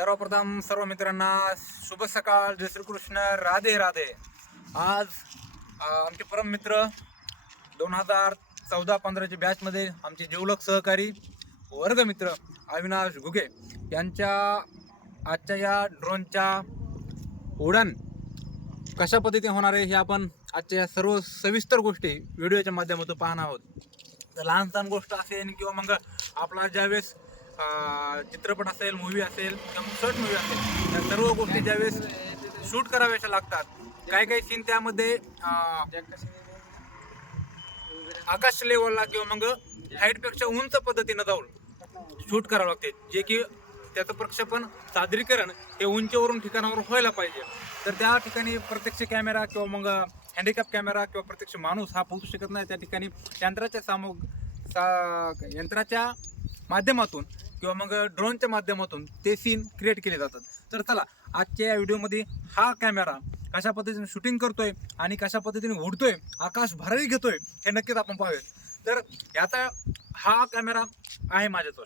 सर्वप्रथम सर्व मित्रांना शुभ सकाळ, जय श्रीकृष्ण, राधे राधे. आज आमचे परम मित्र 2014-15च्या बॅचमध्ये आमचे जीवलग सहकारी वर्गमित्र अविनाश घुगे यांच्या आजच्या या ड्रोनच्या उडान कशा पद्धतीने होणार आहे हे आपण आजच्या या सर्व सविस्तर गोष्टी व्हिडिओच्या माध्यमातून पाहणार आहोत. तर लहान सहान गोष्ट असेल किंवा मग आपला ज्यावेळेस चित्रपट असेल, मूवी असेल किंवा मग शॉर्ट मूवी असेल, या सर्व गोष्टी ज्यावेळेस शूट कराव्याशा लागतात. काही काही सीन त्यामध्ये आकाश लेवलला किंवा मग हाईटपेक्षा उंच पद्धतीनं जाऊन शूट करावं लागते, जे की त्याचं प्रक्षेपण सादरीकरण हे उंचीवरून ठिकाणावर व्हायला पाहिजे. तर त्या ठिकाणी प्रत्यक्ष कॅमेरा किंवा मग हँडिकॅप कॅमेरा किंवा प्रत्यक्ष माणूस हा पोहोचू शकत नाही. त्या ठिकाणी यंत्राच्या माध्यमातून किंवा मग ड्रोनच्या माध्यमातून ते सीन क्रिएट केले जातात. तर चला आजच्या या व्हिडिओमध्ये हा कॅमेरा कशा पद्धतीने शूटिंग करतोय आणि कशा पद्धतीने उडतोय, आकाश भरारी घेतोय, हे नक्कीच आपण पाहूया. तर याचा हा कॅमेरा आहे माझ्याजवळ,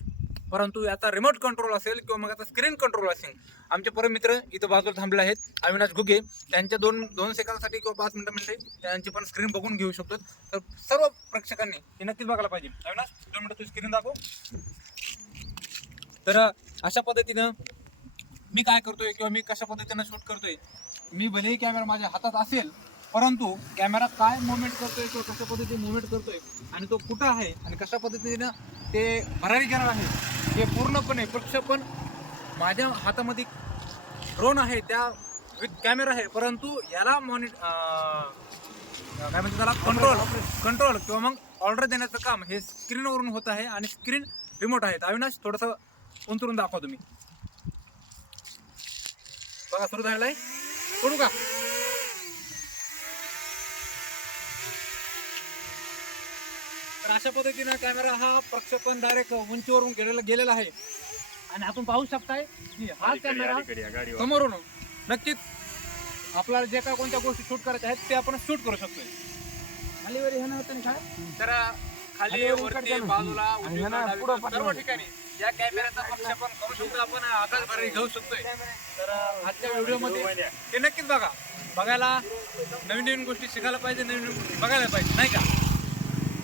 परंतु याचा रिमोट कंट्रोल असेल किंवा मग आता स्क्रीन कंट्रोल असेल. आमचे परम मित्र इथं बाजूला थांबले आहेत, अविनाश घुगे. त्यांच्या दोन सेकंदासाठी किंवा 5 मिनिटं त्यांची पण स्क्रीन बघून घेऊ शकतो. तर सर्व प्रेक्षकांनी हे नक्कीच बघायला पाहिजे. अविनाश 2 मिनिटं तू स्क्रीन दाखव. तर अशा पद्धतीनं मी काय करतोय किंवा मी कशा पद्धतीनं शूट करतोय, मी भलेही कॅमेरा माझ्या हातात असेल, परंतु कॅमेरा काय मुवमेंट करतोय किंवा कशा पद्धतीने मुवमेंट करतोय आणि तो कुठं आहे आणि कशा पद्धतीनं ते भरारी घेणार आहे हे पूर्णपणे प्रक्षेपण माझ्या हातामध्ये ड्रोन आहे, त्या विथ कॅमेरा आहे, परंतु याला काय म्हणते त्याला कंट्रोल किंवा मग ऑर्डर देण्याचं काम हे स्क्रीनवरून होत आहे आणि स्क्रीन रिमोट आहेत. अविनाश थोडंसं उंचरून दाखवा तुम्ही. बघा सुरू झालेला आहे, सोडू का? तर अशा पद्धतीनं कॅमेरा हा प्रक्षेपण डायरेक्ट उंचीवरून गेलेला आहे आणि आपण पाहू शकताय की हा कॅमेरा समोरून नक्कीच आपल्याला जे काय कोणत्या गोष्टी शूट करायच्या आहेत ते आपण शूट करू शकतोय. खालीवर हे नव्हतं काय, तर खाली वरती बाजूला सर्व ठिकाणी या कॅमेऱ्याचा प्रक्षेपण करू शकतो आपण, आकाश भरारी घेऊ शकतोय. तर आजच्या व्हिडिओमध्ये ते नक्कीच बघा. बघायला नवीन गोष्टी शिकायला पाहिजे, नवीन गोष्टी बघायला पाहिजे, नाही का?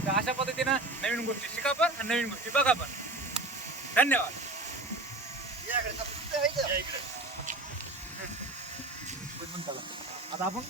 तर अशा पद्धतीनं नवीन गोष्टी शिका पण आणि नवीन गोष्टी बघा पण. धन्यवाद. आता आपण